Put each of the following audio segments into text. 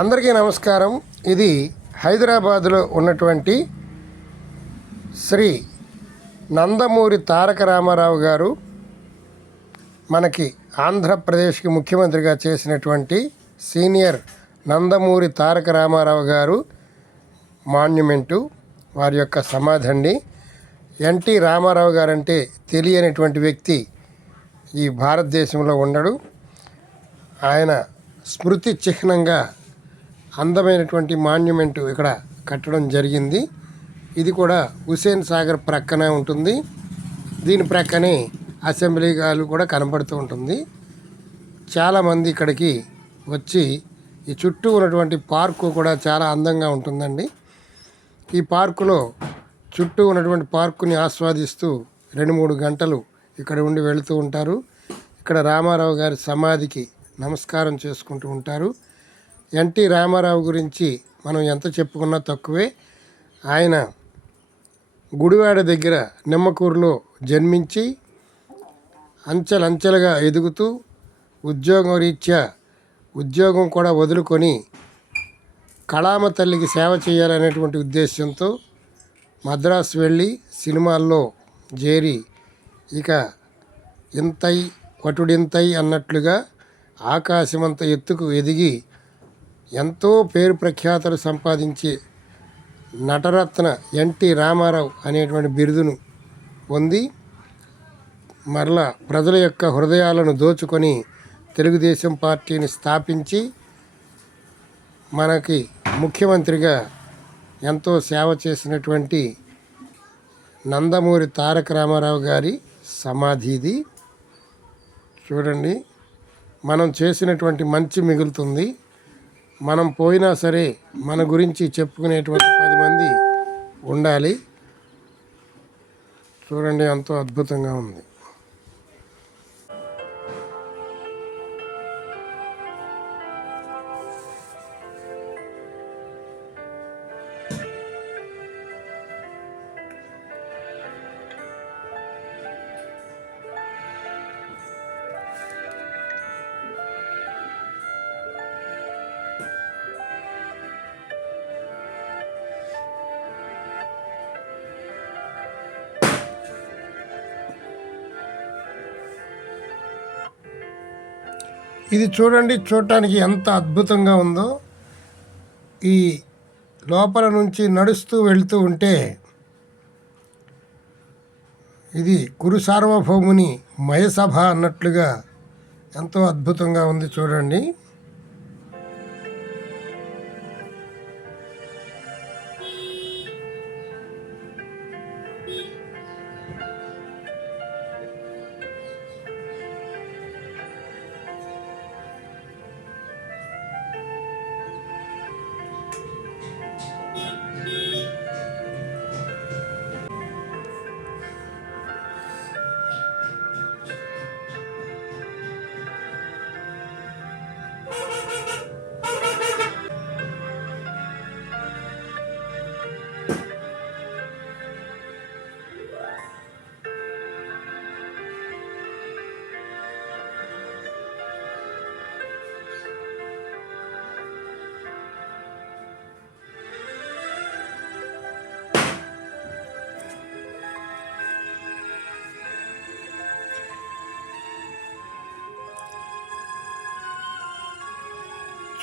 అందరికీ నమస్కారం. ఇది హైదరాబాదులో ఉన్నటువంటి శ్రీ నందమూరి తారక రామారావు గారు మనకి ఆంధ్రప్రదేశ్కి ముఖ్యమంత్రిగా చేసినటువంటి సీనియర్ నందమూరి తారక రామారావు గారు మాన్యుమెంటు, వారి యొక్క సమాధి అండి. ఎన్టీ రామారావు గారంటే తెలియనటువంటి వ్యక్తి ఈ భారతదేశంలో ఉండడు. ఆయన స్మృతి చిహ్నంగా అందమైనటువంటి మాన్యుమెంటు ఇక్కడ కట్టడం జరిగింది. ఇది కూడా హుసేన్ సాగర్ ప్రక్కనే ఉంటుంది. దీని ప్రక్కనే అసెంబ్లీ హాల్ కూడా కనబడుతూ ఉంటుంది. చాలామంది ఇక్కడికి వచ్చి ఈ చుట్టూ ఉన్నటువంటి పార్కు కూడా చాలా అందంగా ఉంటుందండి. ఈ పార్కులో చుట్టూ ఉన్నటువంటి పార్కుని ఆస్వాదిస్తూ 2-3 గంటలు ఇక్కడ ఉండి వెళుతూ ఉంటారు. ఇక్కడ రామారావు గారి సమాధికి నమస్కారం చేసుకుంటూ ఉంటారు. ఎన్టీ రామారావు గురించి మనం ఎంత చెప్పుకున్నా తక్కువే. ఆయన గుడివాడ దగ్గర నిమ్మకూరులో జన్మించి అంచెలంచెలుగా ఎదుగుతూ ఉద్యోగం కూడా వదులుకొని కళామ తల్లికి సేవ చేయాలనేటువంటి ఉద్దేశంతో మద్రాసు వెళ్ళి సినిమాల్లో చేరి ఇక ఇంతై వటుడింతై అన్నట్లుగా ఆకాశమంత ఎత్తుకు ఎదిగి ఎంతో పేరు ప్రఖ్యాతలు సంపాదించి నటరత్న ఎన్టీ రామారావు అనేటువంటి బిరుదును పొంది మరలా ప్రజల యొక్క హృదయాలను దోచుకొని తెలుగుదేశం పార్టీని స్థాపించి మనకి ముఖ్యమంత్రిగా ఎంతో సేవ చేసినటువంటి నందమూరి తారక రామారావు గారి సమాధి ఇది. చూడండి, మనం చేసినటువంటి మంచి మిగులుతుంది. మనం పోయినా సరే మన గురించి చెప్పుకునేటువంటి 10 మంది ఉండాలి. చూడండి, ఎంతో అద్భుతంగా ఉంది. ఇది చూడండి, చూడటానికి ఎంత అద్భుతంగా ఉందో. ఈ లోపల నుంచి నడుస్తూ వెళ్తూ ఉంటే ఇది కురు సార్వభౌముని మయసభ అన్నట్లుగా ఎంతో అద్భుతంగా ఉంది. చూడండి,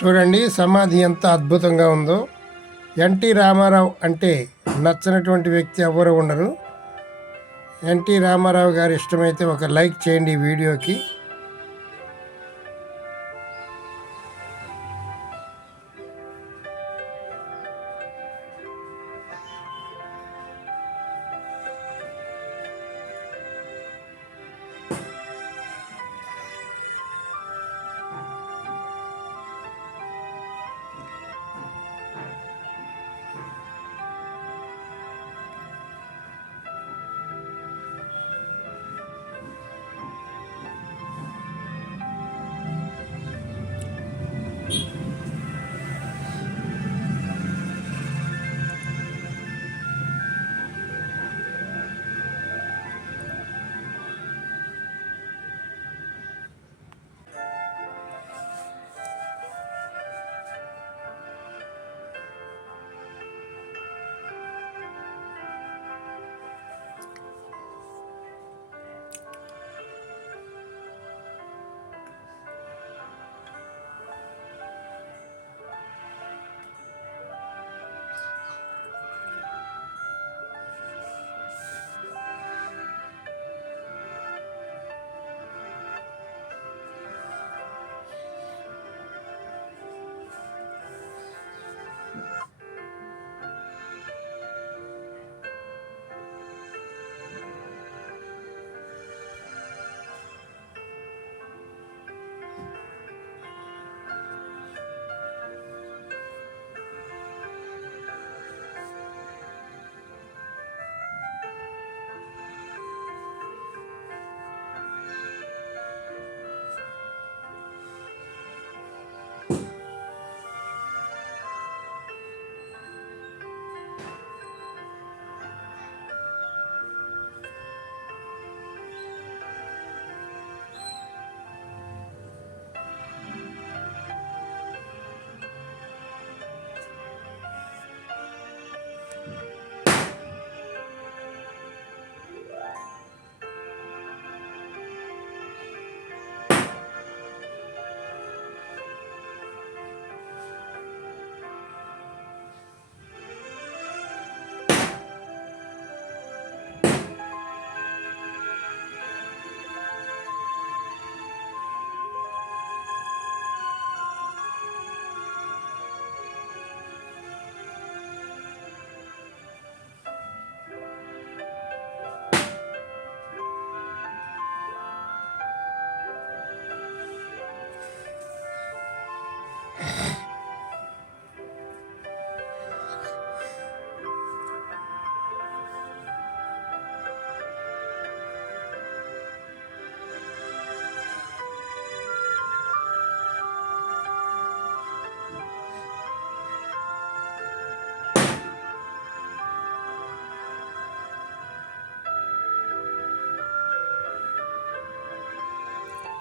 చూడండి సమాధి ఎంత అద్భుతంగా ఉందో. ఎన్టీ రామారావు అంటే నచ్చనటువంటి వ్యక్తి ఎవరు ఉండరు. ఎన్టీ రామారావు గారు ఇష్టమైతే ఒక లైక్ చేయండి ఈ వీడియోకి.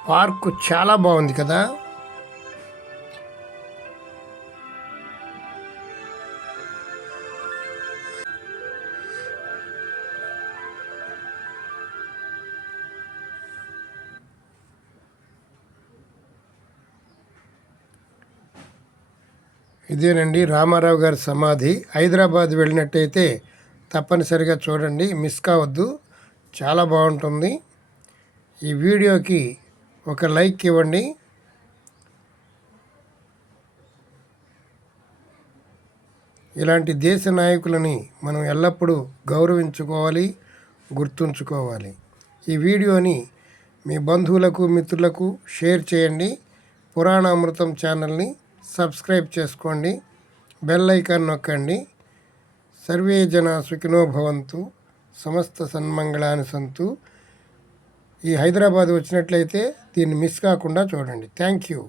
పార్కు చాలా బాగుంది కదా. ఇదేనండి రామారావు గారి సమాధి. హైదరాబాద్ వెళ్ళినట్టయితే తప్పనిసరిగా చూడండి, మిస్ కావద్దు, చాలా బాగుంటుంది. ఈ వీడియోకి ఒక లైక్ ఇవ్వండి. ఇలాంటి దేశ నాయకులని మనం ఎల్లప్పుడూ గౌరవించుకోవాలి, గుర్తుంచుకోవాలి. ఈ వీడియోని మీ బంధువులకు, మిత్రులకు షేర్ చేయండి. పురాణామృతం ఛానల్ని సబ్స్క్రైబ్ చేసుకోండి, బెల్ ఐకాన్ నొక్కండి. సర్వే జన సుఖినో భవంతు, సమస్త సన్మంగళాని సంతు. ఈ హైదరాబాద్ వచ్చినట్లయితే దీన్ని మిస్ కాకుండా చూడండి. Thank you.